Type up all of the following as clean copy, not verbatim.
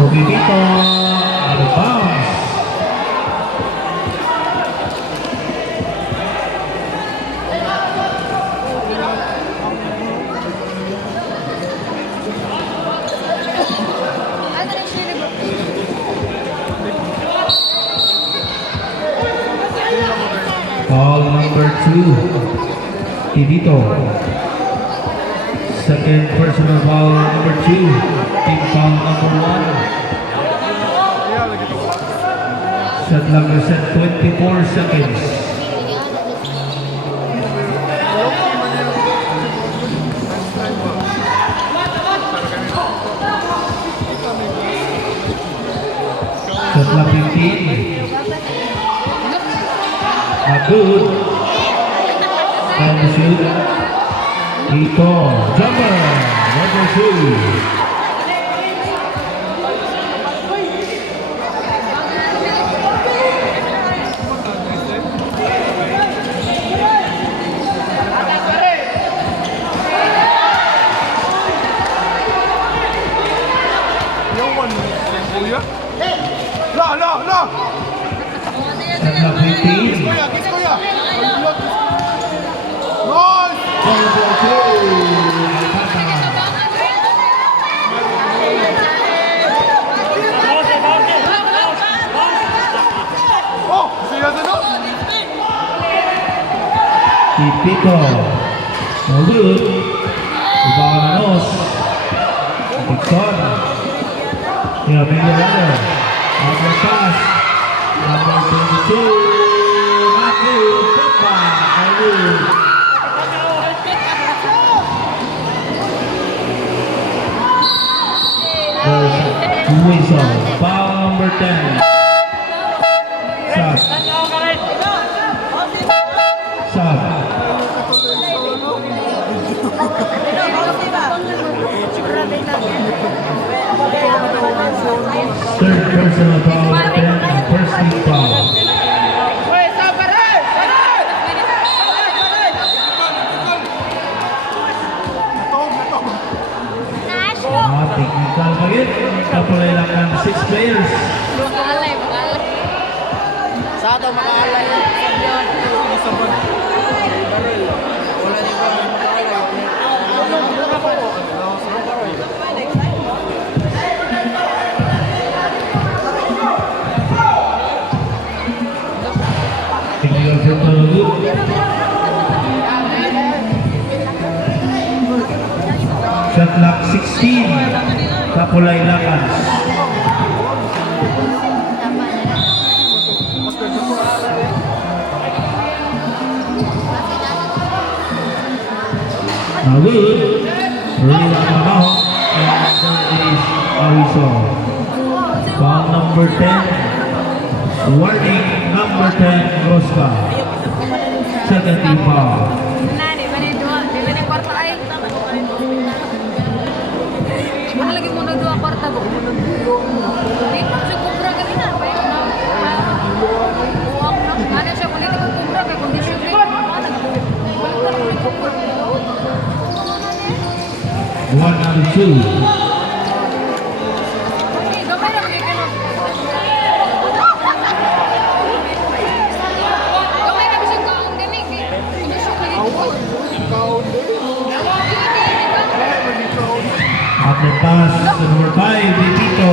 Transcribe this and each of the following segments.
So, Vivito, out of bounds. Ball number 2, Vivito. Second personal foul number 2, team foul number 1. Shot clock reset 24 seconds. Shot clock 15. Good. Time to shoot. Ito. Jumper. Number 2. Shot 15. Vivito. No good. Ibaw na nos. Dixon. Yeah, big runner. Number pass. Number 22. Matthew. Papa. Wilson. Foul number 10. Shot. Shot. Third personal foul, 10 and first team foul. Technical pagit. Kapulay lang ng 6 players. Sa ato makaalay. Technical football good. Shot clock 16. Kapulay Lakans. Now good. Early Lakamaho. And there is Ariso. Foul number 10. Warning number 10, Rosca. Second team foul. Ano lagi muna dua kwarta ko? Dito siya kubra kanina. Buwak na. Ano siya kulit ko kubra kay kondisyon rin. One and 2. Gamay na magiging gamay na bisang kaong ganig eh. Kondisyon rin ito. At the pass to number 5, Vivito.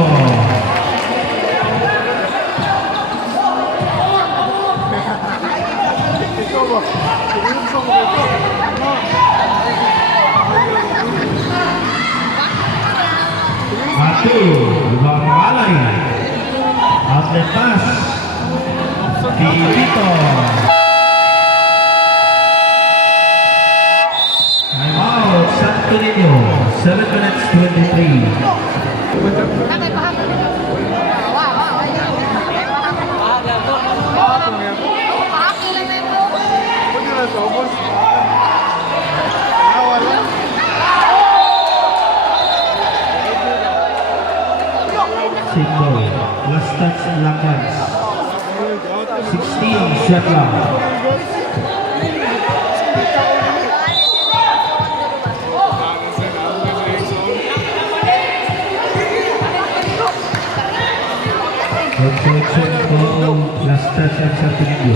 Matu, ibang malay. At the pass, Vivito. Time out, Santo Niño. 7 minutes 23. Nakay pahak. Wow. Pahak lang na ito. Simbo, last touch Lakans. 16, shot lang. touch and Santo Niño.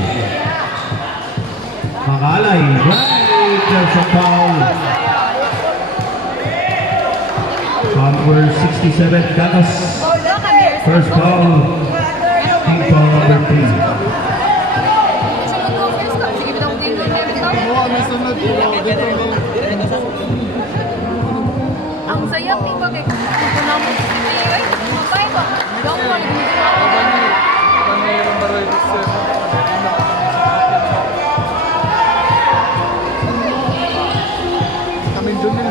Makalay, right, there's a foul. Number 67, Gatos. First foul, team foul number 3. Ang saya ni ba kay kung na mo ay mapay ba daw mo lagi Kami doon din.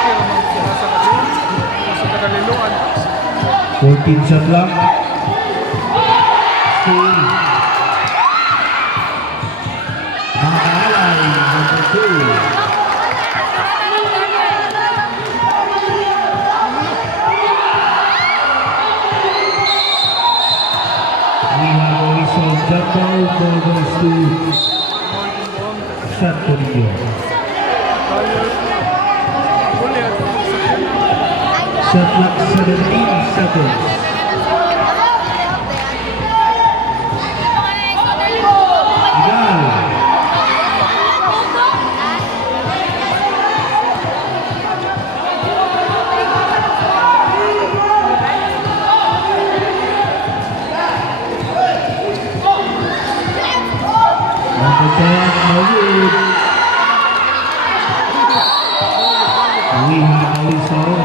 may manas pa sa Kaliluan. 14 shot lang. Steal. Makalay, number 2. We have a whistle jump ball, ball goes to Santo Niño. Shot clock 17 seconds. Igal. Number 10, Mawid. We have a whistle.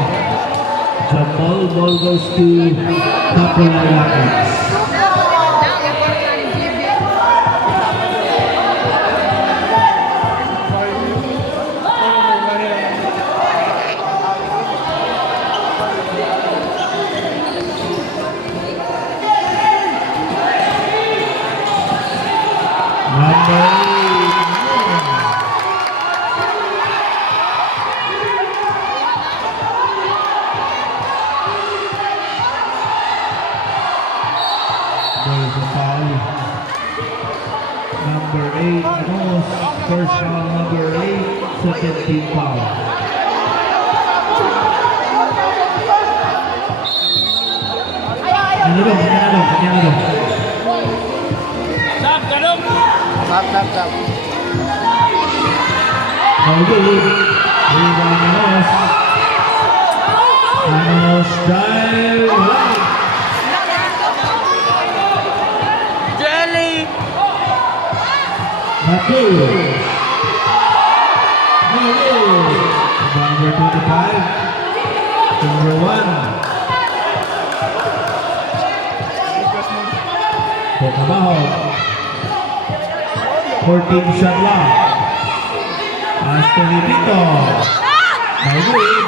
Jump ball, ball goes to Capulay Rockets. Number 8, Anos, first foul number 8, second team foul. Kanya na daw. Tap. Mawid. Rebound Anos. Anos drive. Right. Jelly! Matu. Mawid. Number 25. Number 1. Pagkabaho. 14 shot lang. Anthony Pito. Mawid.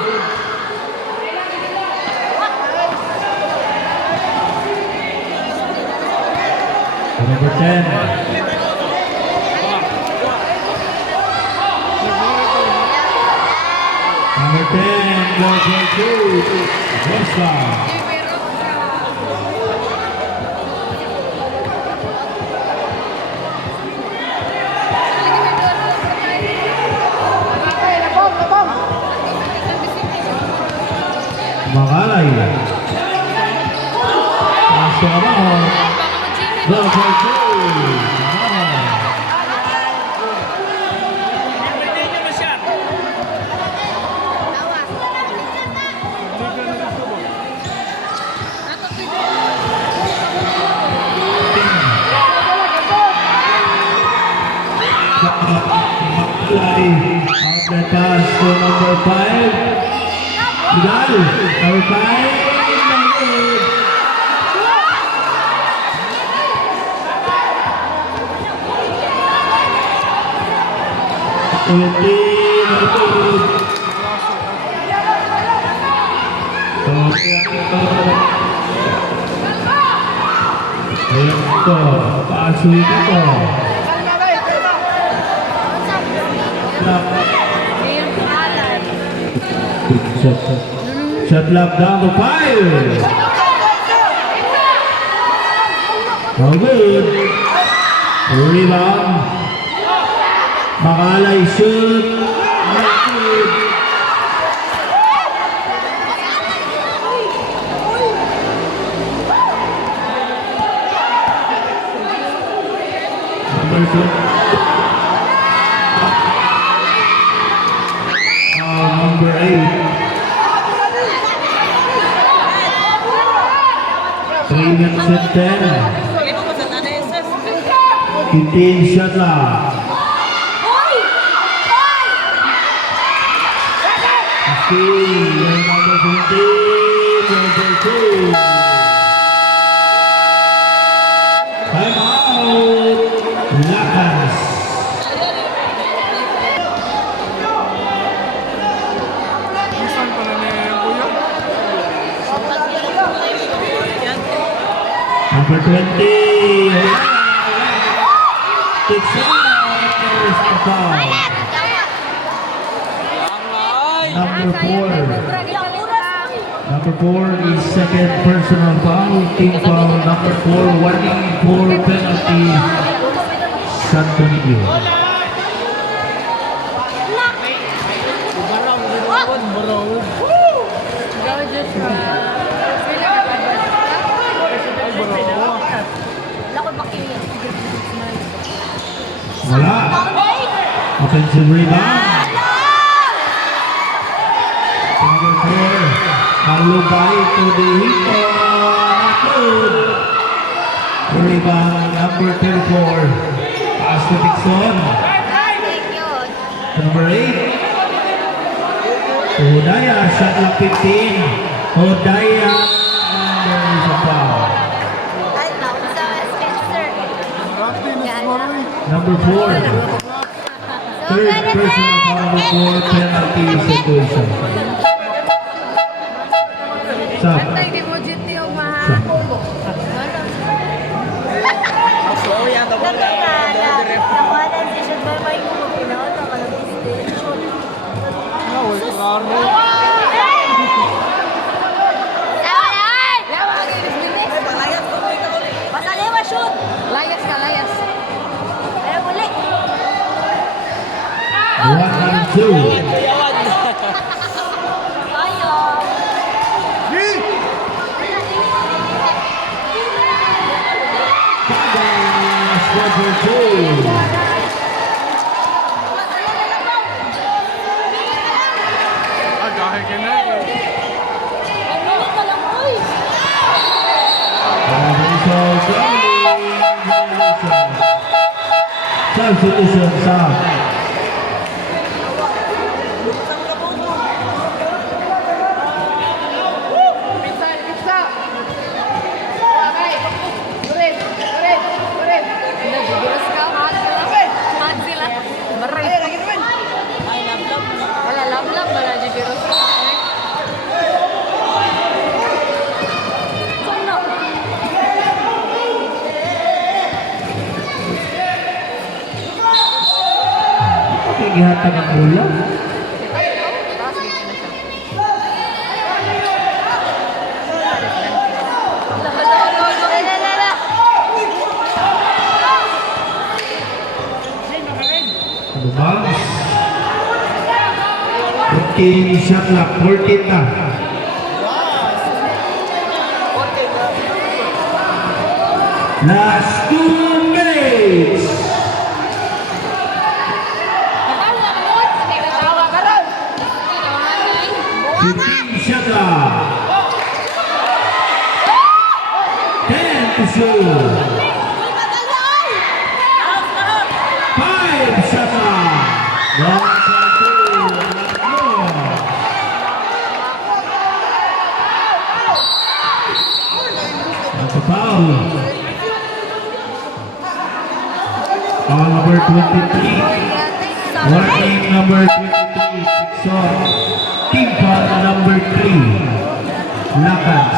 Number 10. Number 10, Georgia 2. Rosa. Makalay. Nasa kabaho. Georgia 2. Makalay. Out the pass to number 5. Igal. Number 5. Pasuli dito. Shot lock down to 5. No good. Rebound. Makalay shoot. No good. Number 2. Number 8. 3 minutes and 10. 15 shot lang. Still, number 17, number 2. Time out. Lakas. Saan pa na niya kuya? Number 20. Takes out. There's the foul. Number 4. Number 4 is second personal foul. Team foul number 4. Warning for penalty. Santo Niño. Wala. Offensive rebound. Number 4. Malubay to the hito. Good. Rebound number 34. Pass to Dixon. Number 8. Hodaya, shot lang 15. Hodaya, and there is a foul. Rati na si Maroy. Number 4. Third personal foul for penalty situation. Stop. Di mo duty yung mahal. Nawal ka Raro. Layas ka, layas. 1 and 2. Number 2. Agahe ka na. Substitution stop. Nagigiras ka, mahal sila. Maray. Wala, love, wala, nagigiras ka. Ano? Ihatag ang bola. Bounce. 15 shot clock, 14 na. Last 2 minutes. Shot clock. 10 to shoot. 5 shot clock. 1 foul. Foul number 23. Warning number 23. So, team foul number 3. Lakas.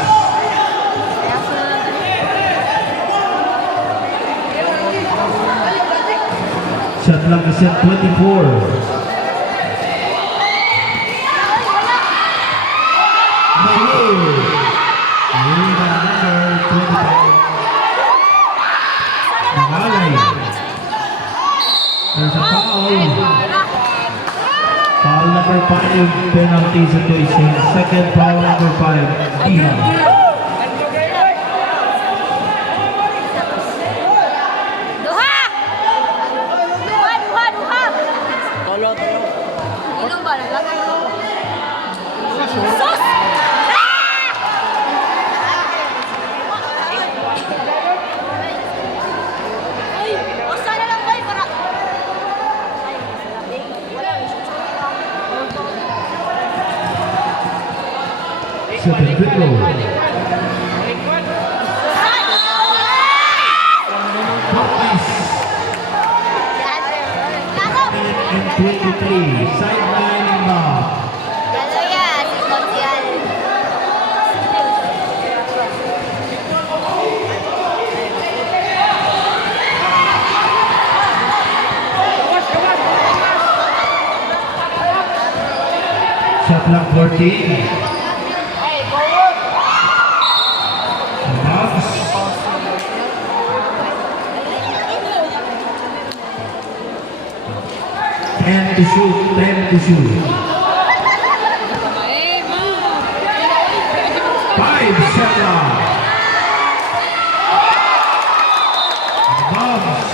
Shot lang kasi 24. Number 25. There's a foul. Foul number 5, penalty situation. Second foul number 5, Iha. Duha! Duha! Inom ba? Naglagay ko. Sus! Ay, basta na lang boy para. Ay, wala. Second free throw. And 23, sideline inbound. Shot clock 14. Bucks. 10 to shoot, 10 to shoot. 5 shot clock. Bucks.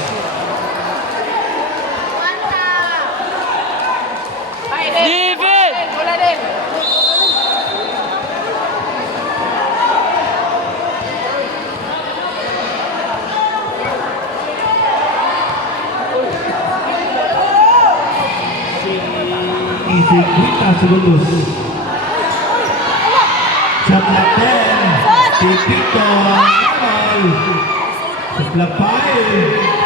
Easy, quita segundos. Shot clock 10. Pipito. Shot clock 5.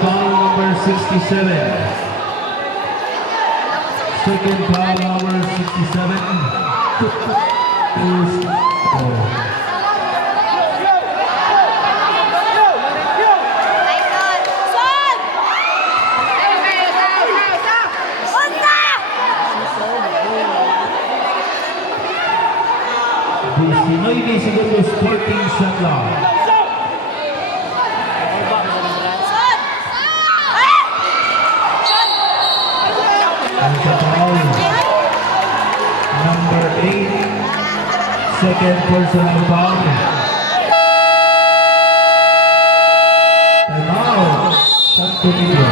Foul number 67. Second foul number 67. Segundos, 14 shot clock. Number 8, second personal foul. Time out. Santo Niño.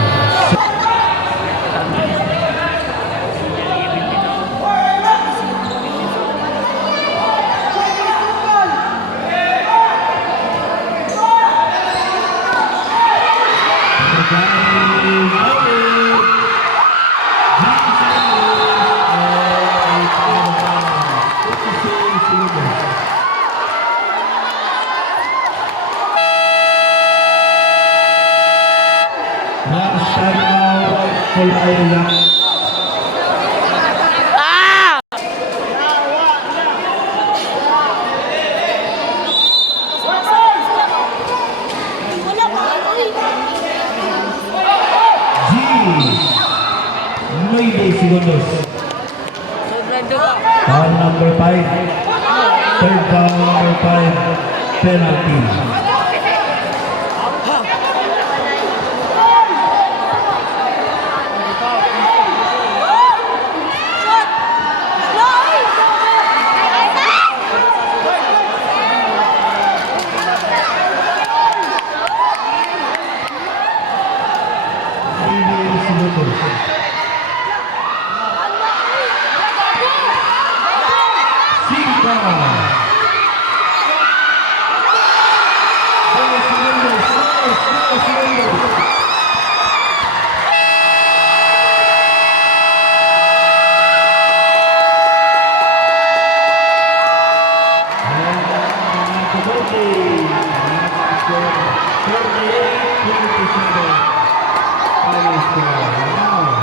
Last time out, full Ireland. G. 9 segundos. Foul number 5. Third foul number 5. Penalty. score 48-27. Final score. Wow.